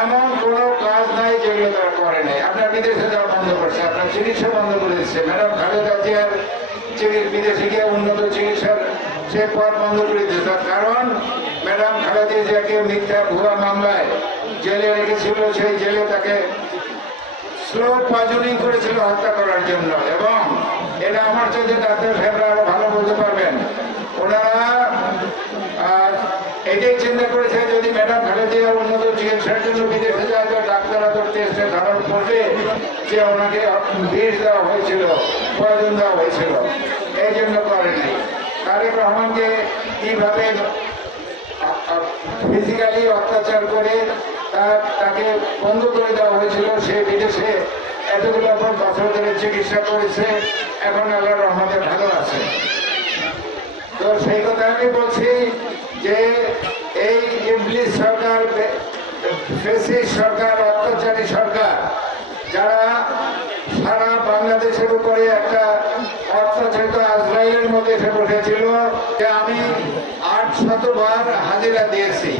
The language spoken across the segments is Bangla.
এমন কোনো কাজ নাই যেগুলো তারা করে নাই। আপনার বিদেশে যাওয়া বন্ধ করছে, আপনার চিকিৎসা বন্ধ করে দিচ্ছে। ম্যাডাম খালেদা জিয়ার বিদেশে গিয়ে উন্নত চিকিৎসার সে পথ বন্ধ করে দিচ্ছে। তার কারণ ম্যাডাম খালেদা জিয়াকে মিথ্যা ভুয়া মামলায় জেলে রেখেছিল, সেই জেলে তাকে স্লো পয়জনিং করেছিল হত্যা করার জন্য। এবং এটা আমার চাইতে ডাক্তার সাহেবরা আরো ভালো বলতে পারবেন। ওনারা এটাই চিন্তা করেছে যদি ম্যাডাম খালেদা উন্নত চিকিৎসার জন্য বিদেশে যায় তো ডাক্তাররা তো টেস্টে ধারণ করবে যে ওনাকে বিষ দেওয়া হয়েছিল, পয়জন দেওয়া হয়েছিল, এই জন্য করে নাই। তারেক রহমানকে কিভাবে ফিজিক্যালি অত্যাচার করে তাকে বন্ধ করে দেওয়া হয়েছিল, সে বিদেশে এতগুলো বছর ধরে চিকিৎসা করেছে, এখন আল্লাহর রহমতে ভালো আছে। তো সেই কথা আমি বলছি যে এই ইবলিস সরকার, ফ্যাসিস্ট সরকার, অত্যাচারী সরকার, যারা সারা বাংলাদেশের উপরে একটা অত্যাচারিত আজরাইলের মধ্যে এসে বসেছিল, যে আমি 800 বার হাজিরা দিয়েছি।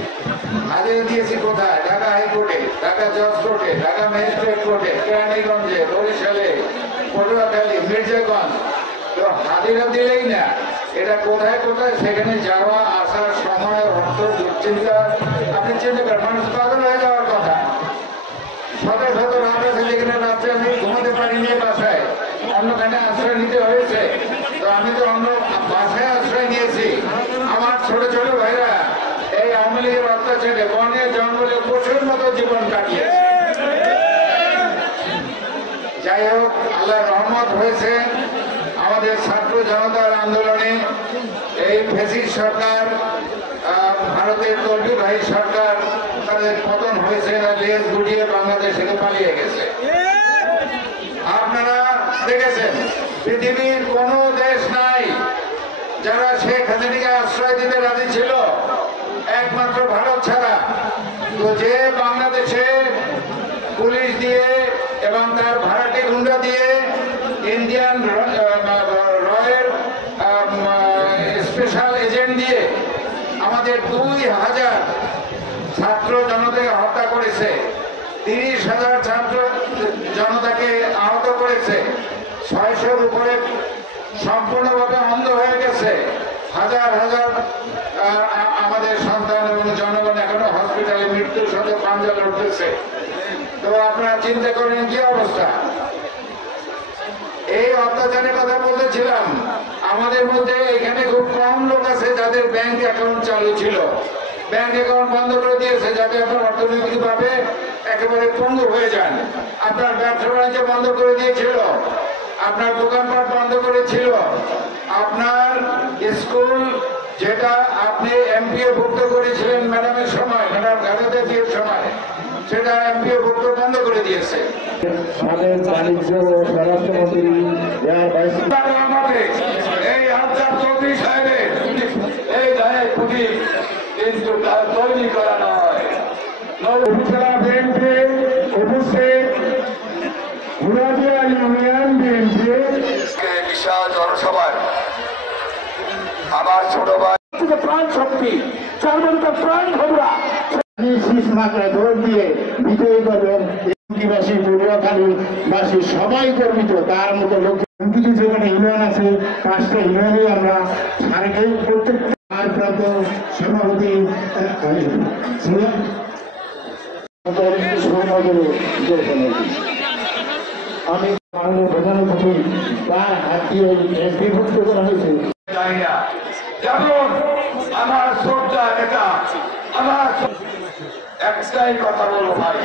হাজিরা দিয়েছি কোথায়? ঢাকা হাইকোর্টে, ঢাকা জজ কোর্টে, ঢাকা ম্যাজিস্ট্রেট কোর্টে, কেরানীগঞ্জে, বরিশালে, পটুয়াখালী, মির্জাগঞ্জ। তো হাজিরা দিলেই না, এটা কোথায় কোথায় সেখানে যাওয়া আসার সময়, অর্থ, দুশ্চিন্তা, আপনি চিন্তা করেন, মানুষ পাগল হয়ে যাওয়ার কথা। শত শত রাত আছে যেখানে রাত্রে আমি ঘুমাতে পারিনি বাসায়, অন্যখানে আশ্রয় নিতে হয়েছে। তো আমি তো অন্য বাসায় আশ্রয় নিয়েছি। আমার ছোট ছোট ভাইরা এই আওয়ামী লীগের অত্যাচারে বনে জঙ্গলে পশুর মতো জীবন কাটিয়েছে। যাই হোক, আল্লাহ রহমত হয়েছে আমাদের ছাত্র জনতার আন্দোলনে। এই ফ্যাসিস্ট সরকার, ভারতের তলবিবাহী সরকার, তাদের পতন হয়েছে, লেজ গুটিয়ে বাংলাদেশ থেকে পালিয়ে গেছে। আপনারা দেখেছেন পৃথিবীর কোন দেশ নাই যারা শেখ হাসিনাকে আশ্রয় দিতে রাজি ছিল, একমাত্র ভারত ছাড়া। তো যে বাংলাদেশে পুলিশ দিয়ে এবং তার ভাড়াটে গুন্ডা দিয়ে, ইন্ডিয়ান রয়ের স্পেশাল এজেন্ট দিয়ে আমাদের 2000 ছাত্র জনতাকে হত্যা করেছে, 30,000 ছাত্র জনতাকে আহত করেছে, 600-র উপরে সম্পূর্ণভাবে অন্ধ হয়ে গেছে, হাজার হাজার আমাদের সন্তান এবং জনগণ এখনো হসপিটালে মৃত্যুর সাথে পাঞ্জা লড়তেছে। তো আপনারা চিন্তা করেন কি অবস্থা। এই অত্যাচারের কথা বলতেছিলাম, আমাদের মধ্যে এখানে খুব কম লোক আছে যাদের ব্যাংক অ্যাকাউন্ট চালু ছিল, ব্যাংক অ্যাকাউন্ট বন্ধ করে দিয়েছে যাতে আপনার অর্থনৈতিকভাবে একেবারে পঙ্গু হয়ে যান। আপনার ব্যবসা বাণিজ্য বন্ধ করে দিয়েছিল, আপনার দোকানপাট বন্ধ করেছিল, আপনার স্কুল যেটা আপনি এমপিও ভুক্ত করেছিলেন ম্যাডামের সময়, ম্যাডাম খালেদা জিয়ার সময়, সেটা এমপিও ভুক্ত বন্ধ করে দিয়েছে। আমাদের বাণিজ্য ও স্বরাষ্ট্রমন্ত্রী এই আফজাল চৌধুরী সাহেবের এই দায়ে খুবই কিন্তু তৈরি করা নয়। উপজেলা বিএনপি উপস্থিত মুরাদিয়া ইউনিয়ন বিএনপি বিশাল জনসভায় আমার ছোট ভাই প্রাণ শক্তি, সর্বদা প্রাণ খবরা শীষ মাত্রা জোর দিয়ে বিজয়ী করবেন। বাসী, পটুয়াখালীবাসী সবাই গর্বিত। তার মতো লোক কিছু যেখানে ইউনিয়ন আছে, 5টা ইউনিয়নে আমরা সার্ভে প্রত্যেকটা প্রান্ত সভাপতি আমি মাননীয় প্রধানমন্ত্রী তার হাত দিয়ে বিভক্ত করা হয়েছে। যেমন আমার শ্রদ্ধা নেতা, আমার একটাই কথা বলবো ভাই,